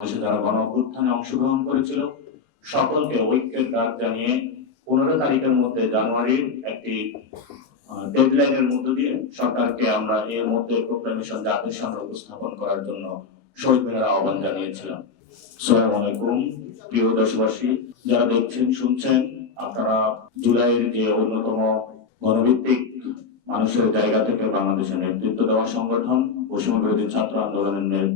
যারা গণ অভ্যুত্থানে অংশগ্রহণ করেছিল সকলকে ঐক্যের ডাক জানিয়ে 15 তারিখের মধ্যে জানুয়ারির একটি ডেডলাইনের মধ্য দিয়ে সরকারকে আমরা এর মধ্যে প্রোক্লামেশন জাতির সামনে উপস্থাপন করার জন্য শহীদ মিনারে আহ্বান জানিয়েছিলাম। আসসালামু আলাইকুম প্রিয় দেশবাসী, যারা দেখছেন শুনছেন, আপনারা জুলাইয়ের যে অন্যতম গণভিত্তিক মানুষের জায়গা থেকে বাংলাদেশের নেতৃত্ব দেওয়া সংগঠন বৈষম্য বিরোধী ছাত্র আন্দোলনের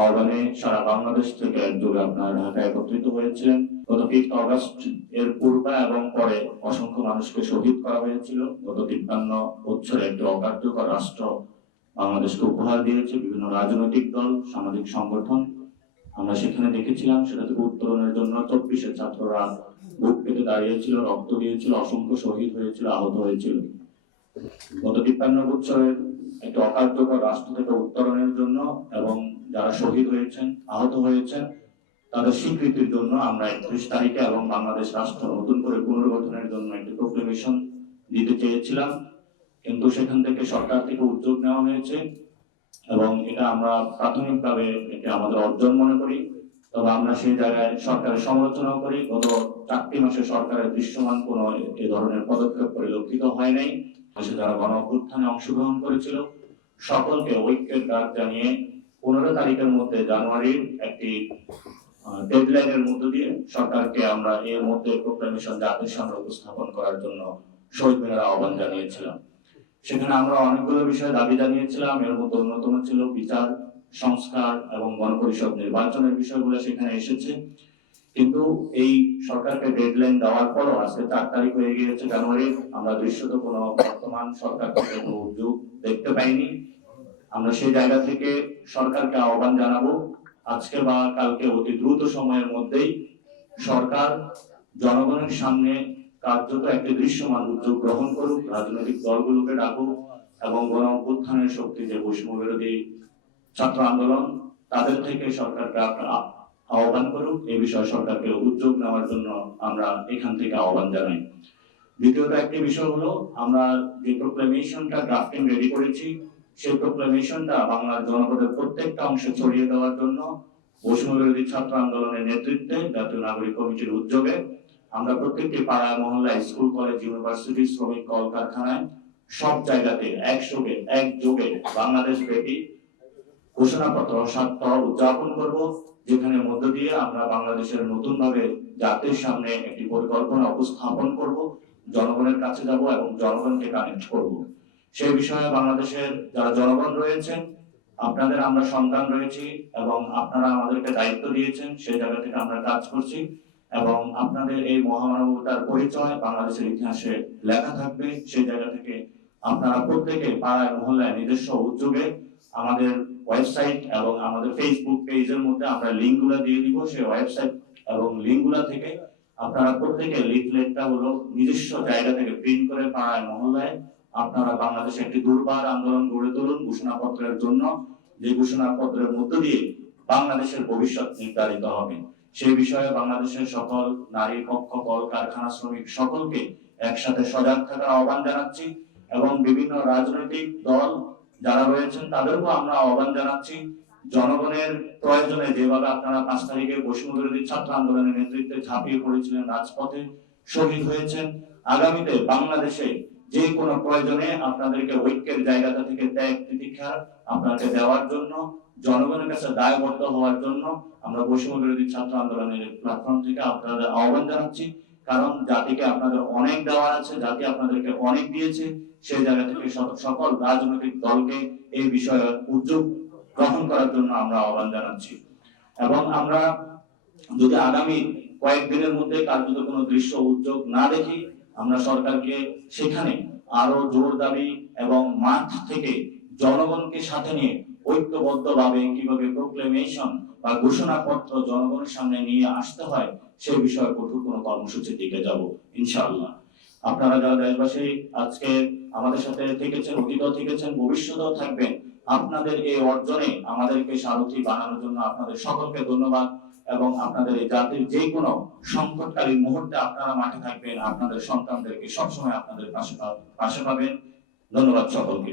আহ্বানে সারা বাংলাদেশ থেকে একযোগে আপনারা ঢাকায় একত্রিত হয়েছিলেন। গত 5 অগস্ট এর পূর্বে এবং পরে অসংখ্য মানুষকে শহীদ করা হয়েছিল। গত 53 বছরে একটি অকার্যকর রাষ্ট্র বাংলাদেশকে উপহার দিয়েছে বিভিন্ন রাজনৈতিক দল, সামাজিক সংগঠন। আমরা সেখানে দেখেছিলাম সেটা থেকে উত্তরণের জন্য 24 ছাত্ররা বুক পেতে দাঁড়িয়েছিল, রক্ত দিয়েছিল, অসংখ্য শহীদ হয়েছিল, আহত হয়েছিল। গত 53 বছরের একটি অকার্যকর রাষ্ট্র থেকে উত্তরণের জন্য এবং যারা শহীদ হয়েছেন, আহত হয়েছেন, তাদের স্বীকৃতির জন্য আমরা 31 তারিখে এবং বাংলাদেশ রাষ্ট্র নতুন করে পুনর্গঠনের জন্য একটি প্রোক্লেমেশন দিতে চেয়েছিলাম, কিন্তু সেখান থেকে সরকার থেকে উদ্যোগ নেওয়া হয়েছে এবং এটা আমরা প্রাথমিকভাবে এটি আমাদের অর্জন মনে করি। তবে আমরা সেই জায়গায় সরকারের সমালোচনাও করি। গত 4টি মাসে সরকারের দৃশ্যমান কোন এ ধরনের পদক্ষেপ পরিলক্ষিত হয় নাই। যারা গণ অভ্যুত্থানে অংশগ্রহণ করেছিল সকলকে ঐক্যের ডাক জানিয়ে 15 তারিখের মধ্যে জানুয়ারির একটি ডেডলাইনের মধ্য দিয়ে সরকারকে আমরা এর মধ্যে প্রোক্লামেশন জাতির সামনে উপস্থাপন করার জন্য শহীদ মিনারে আহ্বান জানিয়েছিলাম। সেখানে আমরা অনেকগুলো বিষয়ে দাবি জানিয়েছিলাম। এর মধ্যে অন্যতম ছিল বিচার সংস্কার এবং গণপরিষদ নির্বাচনের বিষয়গুলো সেখানে এসেছে। কিন্তু এই সরকারকে ডেডলাইন দেওয়ার পরও আজকে 4 তারিখ হয়ে গিয়েছে জানুয়ারি, আমরা দৃশ্যত কোনো বর্তমান সরকার থেকে কোনো উদ্যোগ দেখতে পাইনি। আমরা সেই জায়গা থেকে সরকারকে আহ্বান জানাবো আজকে বা কালকে অতি দ্রুত সময়ের মধ্যেই সরকার জনগণের সামনে কার্যত একটি দৃশ্যমান উদ্যোগ গ্রহণ করুক, রাজনৈতিক দলগুলোকে ডাকুক এবং গণ অভ্যুত্থানের শক্তি যে বৈষম্য বিরোধী ছাত্র আন্দোলন তাদের থেকে সরকারকে আহ্বান করুক। এই বিষয়ে সরকারকে উদ্যোগ নেওয়ার জন্য আমরা এখান থেকে আহ্বান জানাই। দ্বিতীয়ত একটি বিষয় হলো, আমরা যে প্রোক্লেমেশনটা ড্রাফটিং রেডি করেছি সেই প্রোক্লেমেশনটা বাংলার জনপদের প্রত্যেকটা অংশে ছড়িয়ে দেওয়ার জন্য বৈষম্য বিরোধী ছাত্র আন্দোলনের নেতৃত্বে জাতীয় নাগরিক কমিটির উদ্যোগে আমরা প্রত্যেকটি পাড়ায় মহল্লায় স্কুল কলেজ ইউনিভার্সিটি শ্রমিক কলকারখানায় সব জায়গাতে একযোগে বাংলাদেশ ব্যাপী ঘোষণাপত্র সপ্তাহ উদযাপন করব, যেখানে মধ্য দিয়ে আমরা বাংলাদেশের নতুন ভাবে জাতির সামনে একটি পরিকল্পনা উপস্থাপন করব, জনগণের কাছে যাব এবং জনগণকে কানেক্ট করব। সেই বিষয়ে বাংলাদেশের যারা জনগণ রয়েছেন, আপনাদের আমরা সন্তান রয়েছি এবং আপনারা আমাদেরকে দায়িত্ব দিয়েছেন, সেই জায়গা থেকে আমরা কাজ করছি এবং আপনাদের এই মহামানবতার পরিচয় বাংলাদেশের ইতিহাসে লেখা থাকবে। সেই জায়গা থেকে আপনারা প্রত্যেকে পাড়ায় মহল্লায় নিজস্ব উদ্যোগে আমাদের ওয়েবসাইট এবং আমাদের ফেসবুক পেজের মধ্যে আমরা লিঙ্কগুলো দিয়ে দিব। সেই ওয়েবসাইট এবং লিঙ্কগুলো থেকে আপনারা প্রত্যেকে লিফলেটটা হলো নিজস্ব জায়গা থেকে প্রিন্ট করে পাড়ায় মহল্লায় আপনারা বাংলাদেশে একটি দুর্বার আন্দোলন গড়ে তুলুন ঘোষণাপত্রের জন্য, যে ঘোষণাপত্রের মধ্য দিয়ে বাংলাদেশের ভবিষ্যৎ নির্ধারিত হবে। সেই বিষয়ে বাংলাদেশের সকল নারী পক্ষ, কল কারখানা শ্রমিক সকলকে একসাথে সজাগ থাকার আহ্বান জানাচ্ছি এবং বিভিন্ন রাজনৈতিক দল যারা রয়েছেন তাদেরকেও আমরা আহ্বান জানাচ্ছি, জনগণের প্রয়োজনে যেভাবে আপনারা 5 তারিখে বৈষম্য বিরোধী ছাত্র আন্দোলনের নেতৃত্বে ঝাঁপিয়ে পড়েছিলেন, রাজপথে শহীদ হয়েছেন, আগামীতে বাংলাদেশে যে কোনো প্রয়োজনে আপনাদেরকে ঐক্যের জায়গাটা থেকে ত্যাগ তিতিক্ষা আপনাকে দেওয়ার জন্য, জনগণের কাছে দায়বদ্ধ হওয়ার জন্য আমরা বৈষম্য বিরোধী ছাত্র আন্দোলনের প্ল্যাটফর্ম থেকে আপনাদের আহ্বান জানাচ্ছি। কারণ জাতিকে আপনাদের অনেক দেওয়ার আছে, জাতি আপনাদেরকে অনেক দিয়েছে। সেই জায়গা থেকে সকল রাজনৈতিক দলকে এই বিষয়ে উদ্যোগ গ্রহণ করার জন্য আমরা আহ্বান জানাচ্ছি এবং আমরা যদি আগামী কয়েকদিনের মধ্যে কার্যত কোনো দৃশ্য উদ্যোগ না দেখি, আমরা সরকারকে সেখানে আরো জোর দাবি এবং মাঠ থেকে জনগণকে সাথে নিয়ে ঐক্যবদ্ধভাবে কিভাবে প্রোক্লেমেশন বা ঘোষণাপত্র জনগণের সামনে নিয়ে আসতে হয় সেই বিষয়ে কঠোর কোনো কর্মসূচির দিকে যাব ইনশাআল্লাহ। আপনারা যারা দেশবাসী আজকে আমাদের সাথে থেকেছেন, অতীতও থেকেছেন, ভবিষ্যতেও থাকবেন, আপনাদের এই অর্জনে আমাদেরকে সারথি বানানোর জন্য আপনাদের সকলকে ধন্যবাদ এবং আপনাদের এই জাতির যে কোনো সংকটকালীন মুহূর্তে আপনারা মাঠে থাকবেন, আপনাদের সন্তানদেরকে সবসময় আপনাদের পাশে পাবেন। ধন্যবাদ সকলকে।